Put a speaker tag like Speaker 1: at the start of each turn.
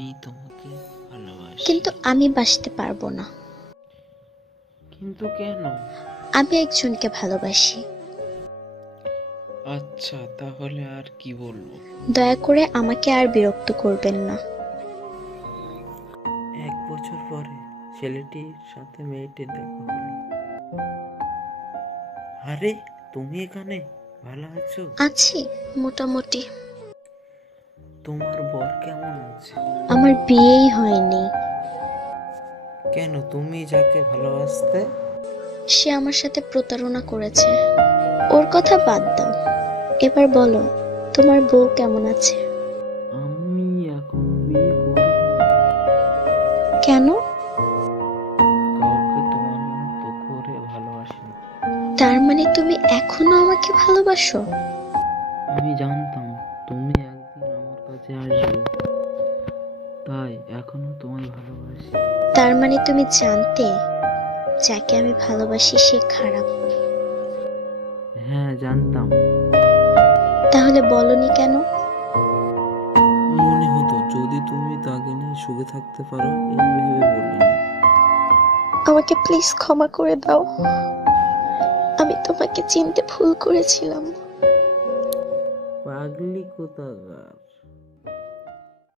Speaker 1: আমি তোমাকে ভালোবাসি।
Speaker 2: কিন্তু আমি বাসতে পারব না।
Speaker 1: কিন্তু কেন?
Speaker 2: আমি একজনকে ভালোবাসি।
Speaker 1: আচ্ছা তাহলে আর কি বলব?
Speaker 2: দয়া করে আমাকে আর বিরক্ত করবেন না।
Speaker 1: এক বছর পরে ছেলেটির সাথে মেয়েটির দেখা হলো। আরে তুমি এখানে ভালো আছো?
Speaker 2: আছি মোটামুটি।
Speaker 1: তোমার বর কেমন আছে?
Speaker 2: আমার বিয়েই হয়নি।
Speaker 1: কেন তুমি যাকে ভালোবাসতে?
Speaker 2: সে আমার সাথে প্রতারণা করেছে। ওর কথা বাদ দাও। এবার বলো তোমার বউ কেমন আছে?
Speaker 1: আমি এখন বিয়ে করি
Speaker 2: কেন?
Speaker 1: কাউকে তোমার মতো করে ভালোবাসিনি।
Speaker 2: তার মানে তুমি এখনও আমাকে ভালোবাসো?
Speaker 1: আমি আমার কাছে আসবে। তাই এখনও তোমায় ভালোবাসি।
Speaker 2: তার মানে তুমি জানতে যাকে আমি ভালোবাসি সে খারাপ।
Speaker 1: হ্যাঁ জানতাম।
Speaker 2: তাহলে বলনি কেন?
Speaker 1: মনে হতো যদি তুমি তাকে নিয়ে সুখে থাকতে পারো এই ভেবে বলিনি।
Speaker 2: আমাকে প্লিজ ক্ষমা করে দাও। আমি তোমাকে চিনতে ভুল করেছিলাম।
Speaker 1: পাগলি কোথাকার?